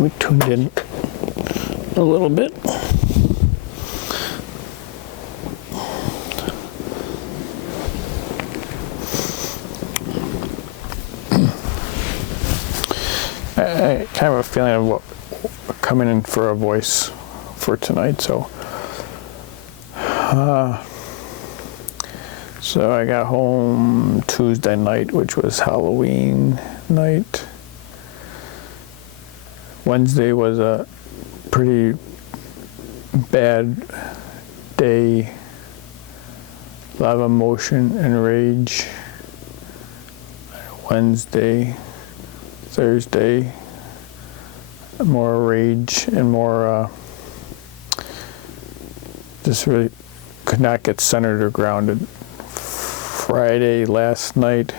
we tuned in a little bit. I kind of have a feeling of what coming in for a voice for tonight, so I got home Tuesday night, which was Halloween night. Wednesday was a pretty bad day, a lot of emotion and rage. Wednesday, Thursday, more rage and more just really could not get centered or grounded. Friday last night,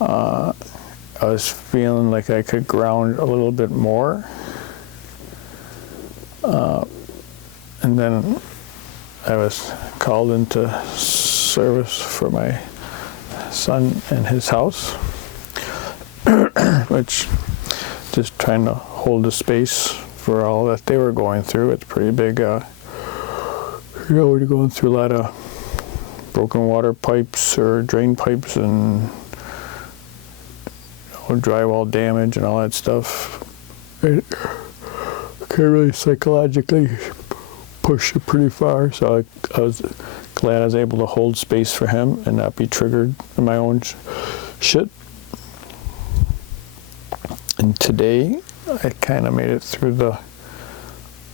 I was feeling like I could ground a little bit more, and then I was called into service for my son and his house, which just trying to hold the space for all that they were going through. It's pretty big, we're going through a lot of broken water pipes or drain pipes and drywall damage and all that stuff. It can really psychologically push it pretty far, so I was glad I was able to hold space for him and not be triggered in my own shit. And today, I kind of made it through the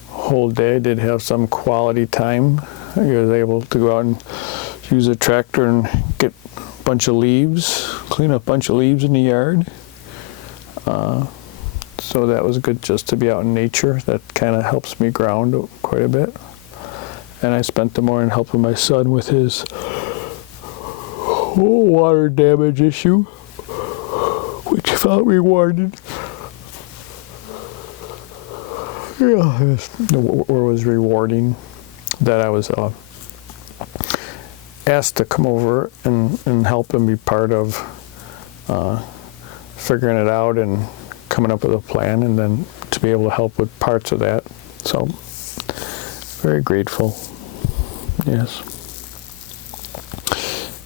whole day. I did have some quality time. I was able to go out and use a tractor and get a bunch of leaves, clean up a bunch of leaves in the yard. So that was good just to be out in nature. That kind of helps me ground quite a bit. And I spent the morning helping my son with his water damage issue, which felt rewarded. Yeah, it was rewarding that I was asked to come over and help and be part of figuring it out and coming up with a plan, and then to be able to help with parts of that. So, very grateful. Yes.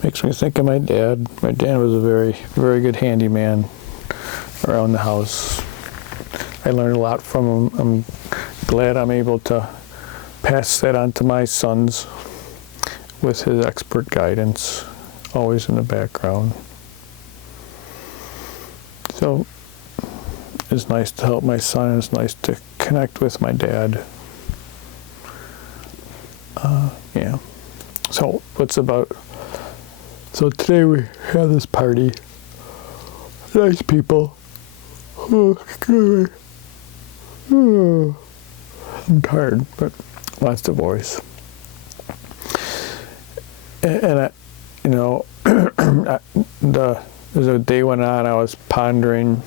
Makes me think of my dad. My dad was a very, very good handyman around the house. I learned a lot from him. I'm glad I'm able to pass that on to my sons with his expert guidance, always in the background. So it's nice to help my son. It's nice to connect with my dad. Yeah. So so today we have this party. Nice people. Oh, excuse me. Oh, I'm tired, but lots of voice. And I, as the day went on, I was pondering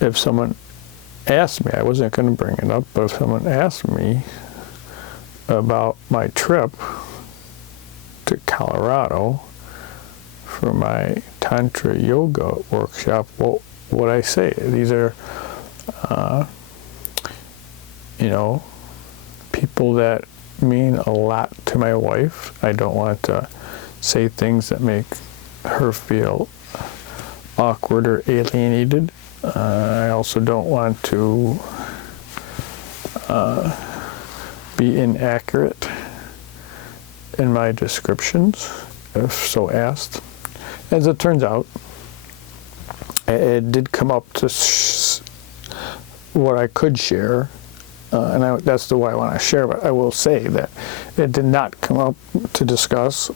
if someone asked me, I wasn't going to bring it up, but if someone asked me about my trip to Colorado for my Tantra yoga workshop, what would I say? These are, people that mean a lot to my wife. I don't want to say things that make her feel awkward or alienated. I also don't want to be inaccurate in my descriptions, if so asked. As it turns out, it did come up to what I could share, and that's the way I want to share, but I will say that it did not come up to discuss,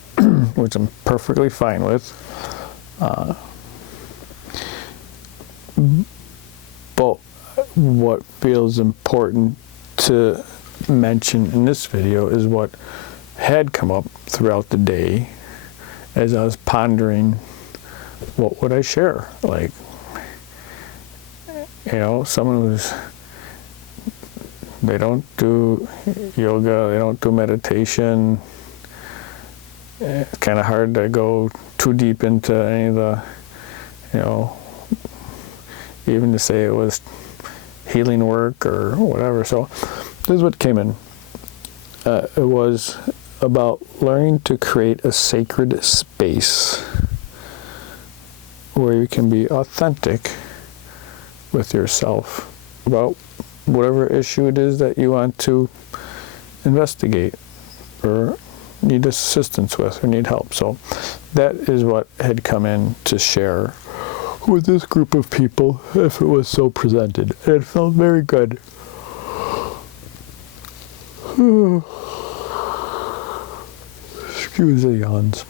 which I'm perfectly fine with. But what feels important to mention in this video is what had come up throughout the day as I was pondering what would I share. Like, someone they don't do yoga, they don't do meditation. It's kind of hard to go too deep into any of the, even to say it was healing work or whatever. So this is what came in. It was about learning to create a sacred space where you can be authentic with yourself about whatever issue it is that you want to investigate or need assistance with or need help. So that is what had come in to share with this group of people, if it was so presented. It felt very good. Excuse the yawns.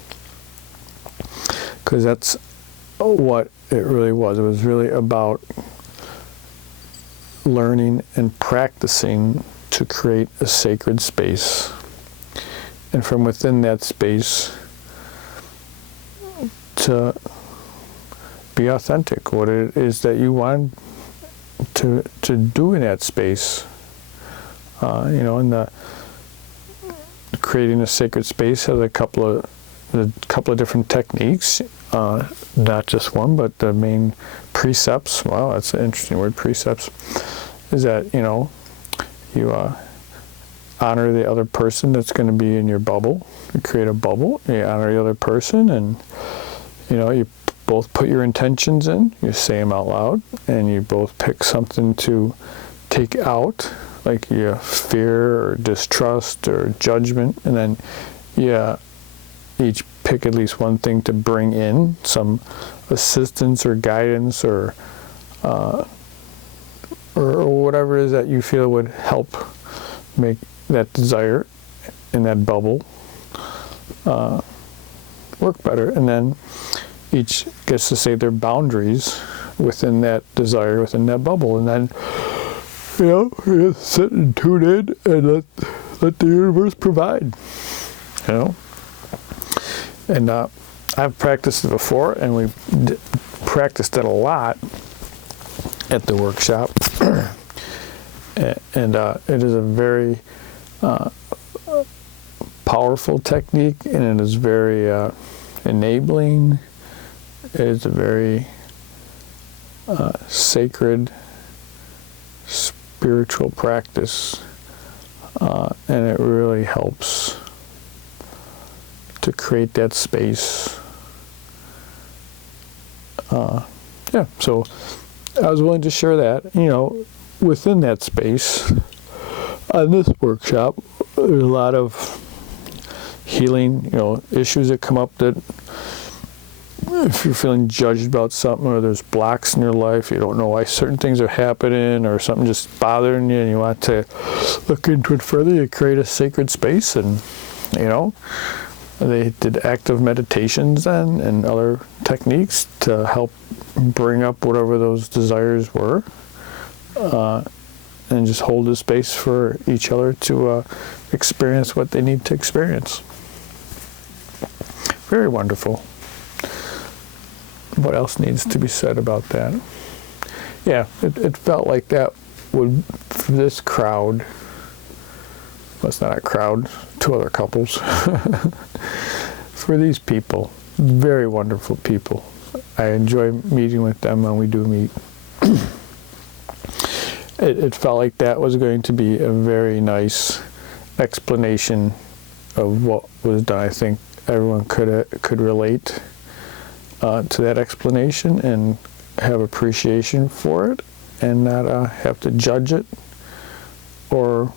Because that's what it really was. It was really about learning and practicing to create a sacred space. And from within that space, to be authentic, what it is that you want to do in that space. And the creating a sacred space has a couple of different techniques, not just one, but the main precepts. Wow, that's an interesting word, precepts. Is that you honor the other person that's going to be in your bubble. You create a bubble. You honor the other person, and you both put your intentions in. You say them out loud, and you both pick something to take out, like your fear or distrust or judgment, and then you each pick at least one thing to bring in, some assistance or guidance or whatever it is that you feel would help make that desire in that bubble work better. And then each gets to say their boundaries within that desire, within that bubble. And then, you just sit and tune in and let the universe provide, And I've practiced it before, and we practiced it a lot at the workshop. And it is a very powerful technique, and it is very enabling. It is a very sacred, spiritual practice, and it really helps to create that space. So I was willing to share that, within that space. On this workshop, there's a lot of healing, issues that come up, that if you're feeling judged about something, or there's blocks in your life, you don't know why certain things are happening, or something just bothering you, and you want to look into it further, you create a sacred space. And they did active meditations then and other techniques to help bring up whatever those desires were, and just hold the space for each other to experience what they need to experience. Very wonderful. What else needs to be said about that? Yeah, it felt like that would, for this crowd, well, it's not a crowd, two other couples, for these people, very wonderful people. I enjoy meeting with them when we do meet. It felt like that was going to be a very nice explanation of what was done. I think everyone could relate to that explanation and have appreciation for it, and not have to judge it or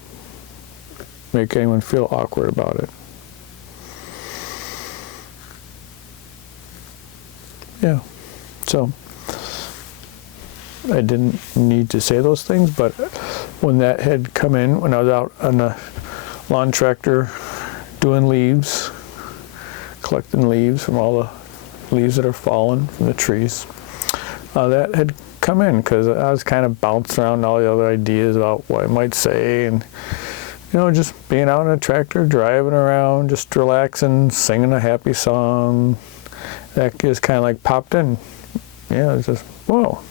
make anyone feel awkward about it. Yeah, so I didn't need to say those things, but when that had come in, when I was out on the lawn tractor doing leaves, collecting leaves from all the leaves that are fallen from the trees, that had come in, because I was kind of bouncing around all the other ideas about what I might say, and just being out in a tractor, driving around, just relaxing, singing a happy song. That just kind of like popped in. It's just, whoa.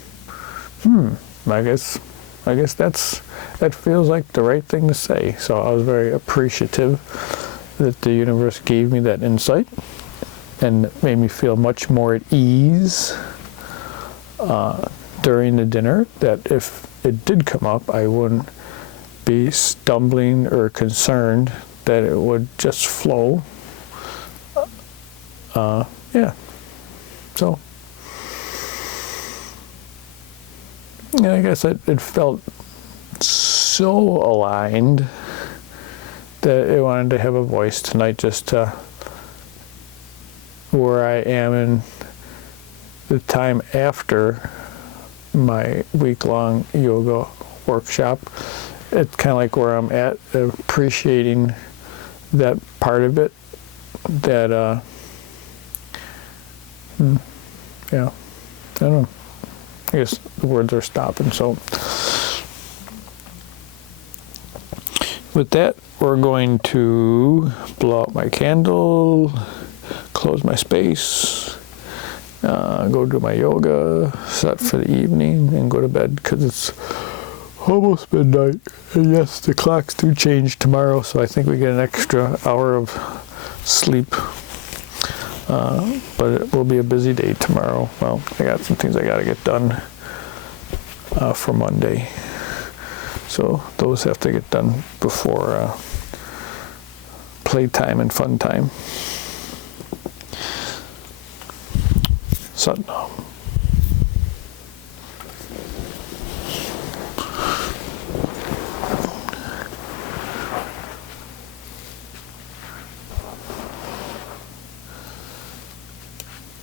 I guess that feels like the right thing to say. So I was very appreciative that the universe gave me that insight, and made me feel much more at ease during the dinner that if it did come up, I wouldn't be stumbling or concerned, that it would just flow. Yeah. So, yeah, I guess it felt so aligned that it wanted to have a voice tonight, just to where I am in the time after my week-long yoga workshop. It's kind of like where I'm at, appreciating that part of it, that yeah, I don't know, I guess the words are stopping. So with that, we're going to blow out my candle, close my space, go do my yoga, set for the evening, and go to bed, because it's almost midnight. And yes, the clocks do change tomorrow, so I think we get an extra hour of sleep. But it will be a busy day tomorrow. Well, I got some things I got to get done for Monday. So those have to get done before playtime and fun time. Satnam.